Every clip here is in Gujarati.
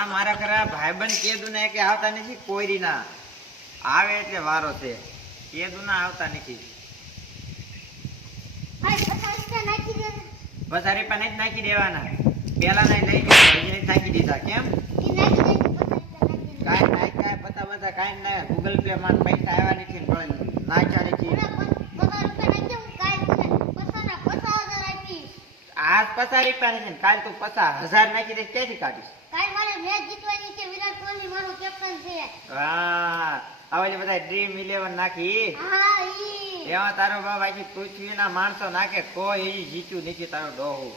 આ મારા ખરા ભાઈબંધ કેદું ને કે આવતા નથી કોઈરી ના આવે એટલે વારો છે કેદું ના આવતા નથી પસારી પણ જ નાખી દેવાના પેલા ના લઈ ગયા નાખી દીધા કેમ કાંઈ નાખ કાંઈ પતા બધા કાંઈ ના ગૂગલ પે માં પૈસા આવ્યા નથી નાખ્યા નથી આજ 50 રૂપિયા નથી કાલ તું 50,000 નાખી દે ક્યાંથી કાઢીશ હા હવે બધા ડ્રીમ 11 નાખી એમાં તારો બાપ આખી પૃથ્વીના માણસો નાખે કોઈ જીત્યું નથી તારો ડોહું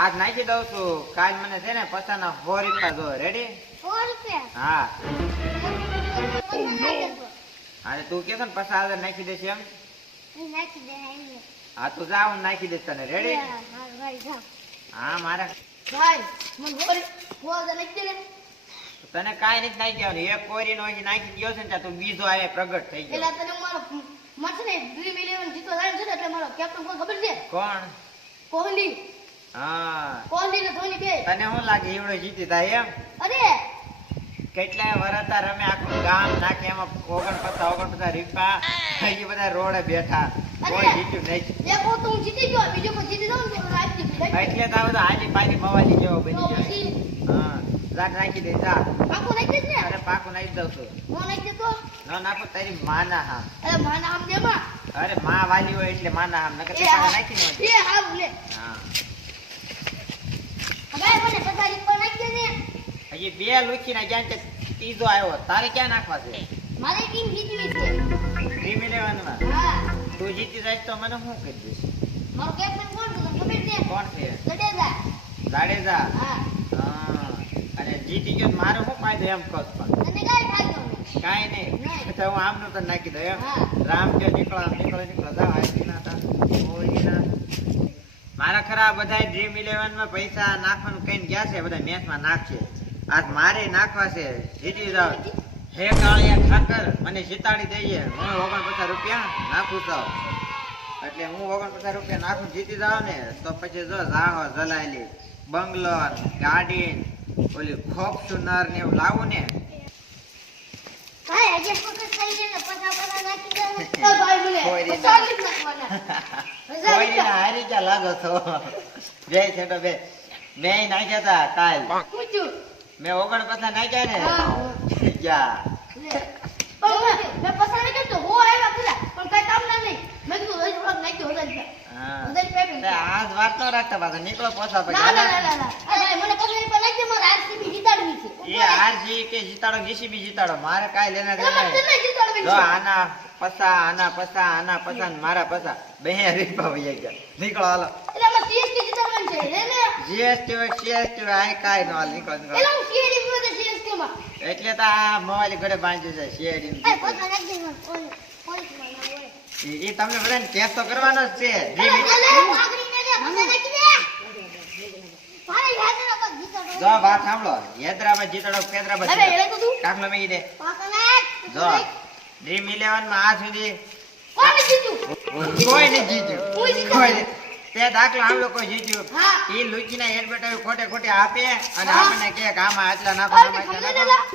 આજ નાખી દઉં છું કાલ મને છે ને 50 ના 100 રૂપિયા જો રેડી હા અરે તું કે છે ને 50,000 નાખી દેશે એમ હા તું જા હું નાખી દઈશ તને રેડી હા મારા તને કાંઈ નથી નાખી દેવાનું એક કોરી નો નાખી ગયો છે ને તું બીજો આવે પ્રગટ થઈ ગયો કોણ કોહલી હા કોહલી ને ધોની બે તને શું લાગે એવડો જીતી થાય એમ અરે કેટલાય વરતા રમે આખું ગામ નાખે એમાં 49 રૂપિયા એ બધા રોડે બેઠા કોઈ જીત્યું નહીં દેખો તો હું જીતી ગયો બીજો કોઈ જીતી જાઉં તો રાખી એટલે તો બધું હાજી પાછી મવાલી જેવો બની જાય હા જા નાખી દે જા પાકો નાખી દે ને અરે પાકું નાખી દઉં છું હું નાખી દે તો ન નાખો તારી માના હા અરે માના આમ દે માં અરે માં વાલી હોય એટલે માના આમ નકર તે નાખી ન દે એ હાલ લે હા હવે મને પધારી પર નાખી દે ને હજી બે લુખી ના જ્યાં ત્રીજો આવ્યો તારે ક્યાં નાખવા છે મારે ટીમ જીતવી છે ડ્રીમ 11 માં હા તું જીતી જાય તો મને શું કરી દઈશ મારો કેપ્ટન કોણ છે ખબર છે કોણ છે જડેજા જાડેજા હા હા અને જીતી ગયો તો મારો શું ફાયદો એમ કહો પણ તને કાઈ ફાયદો કાંઈ નહીં તો હું આમનું તો નાખી દઉં એમ હા. રામ કે નીકળો જાઓ આઈ ના હતા કોઈ ના મારા ખરા બધા ડ્રીમ 11 માં પૈસા નાખવાનું કઈ ગયા છે બધા મેચમાં નાખશે આજ મારે નાખવા છે જીતી જાવ હે કાળિયા ઠાકર મને જીતાડી દઈએ હું 49 રૂપિયા નાખું છું એટલે હું 49 રૂપિયા નાખું જીતી જાવ ને તો પછી જો જાહો જલાયેલી બંગલો ગાડી ઓલી ફોર્ચ્યુનર ને એવું લાવું ને ભાઈ આજે ફોકસ કરીને પછા નાખી દે ઓ ભાઈ મને કોઈ ચાલી નાખવાના કોઈ ના હારી જા લાગો છો બે છે તો બે મેં નાખ્યા હતા કાલ પૂછું મેં 49 નાખ્યા ને હા જા પણ મેં પસાને કેતો હો આવ્યા ખરા પણ કઈ કામ ના નહીં મેં કીધું રોજ રોજ નાખ્યો હોદા હા હોદા પેપર તે આજ વાત ન રાખતા પાછા નીકળો પોસા ના ના પછી ના ના અરે મને પસાને પર નાખી મારે આરસીબી જીતાડવી છે એ આરજી કે જીતાડો જીસીબી જીતાડો મારે કાઈ લેના એટલે દેના મને તને જીતાડવી જો છે આના પસા ને મારા પસા બે રીપા વઈ ગયા નીકળો હાલો એટલે અમે સીએસકે જીતાડવાનું છે લે ને જીએસટી હોય સીએસટી હોય આ કાઈ નો હાલ નીકળો નીકળો એટલે હું સીએડી વિરુદ્ધ સીએસકે માં એટલે તો આ મોબાઈલ ઘરે બાંધી છે શેડી એ પસા નાખી દે પોલીસ માં ના હોય એ તમને બધાને ટેસ્ટ તો કરવાનો જ છે અલે પાગડી ને લે પસા નાખી દે ભાઈ યાદરા પર જીતાડો જો વાત સાંભળો હૈદરાબાદ જીતાડો હૈદરાબાદ હવે એલે તો તું કાકલો મેં દે પસા નાખ જો ડ્રીમ 11 માં આ સુધી કોણ જીત્યું કોઈ નહીં જીત્યું કોઈ જીત્યું? કોઈ નહીં. તે દાખલો આમ લોકો જીત્યું હા. એ લુચીના એડવર્ટાઈઝ ખોટે ખોટે આપે અને હા. આપણને કહે કે આમાં આટલા નાખો અરે આમાં આટલા ખબર નાખો.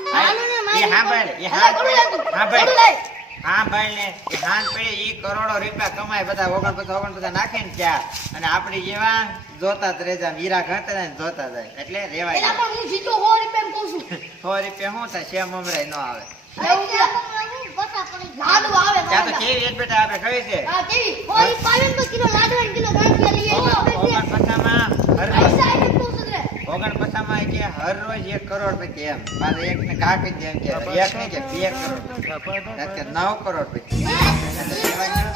નહીં હા, મારું ને એ સાંભળ એ અલા, કોણ લાગ્યું? સાંભળ કોણ લાય? સાંભળ ને એ હાથ પડે એ કરોડો રૂપિયા કમાય બધા 49 નાખે ને ત્યાં અને આપણે જેવા જોતા જ રહેજા હીરા ઘાતરા ને જોતા જાય એટલે રેવાય એલા પણ હું જીતો 100 રૂપિયા કહું છું 100 રૂપિયા શું થાય શેમ અમરાય ન આવે લાડુ આવે ત્યાં તો કેવી એડવર્ટાઈઝ આપે કઈ છે હા કેવી ઓરી પાલન તો કિલો લાડુ અને કિલો ગાંઠિયા લઈએ ઓગણપચાસમાં હર રોજ પૈસા એને કહું છું રે 49 કે હર રોજ 1 કરોડ પૈકી એમ પાછો એક ને કાક જ એમ કે એક નહીં કે 2 કરોડ કે 9 કરોડ પૈકી એટલે કહેવાય ને,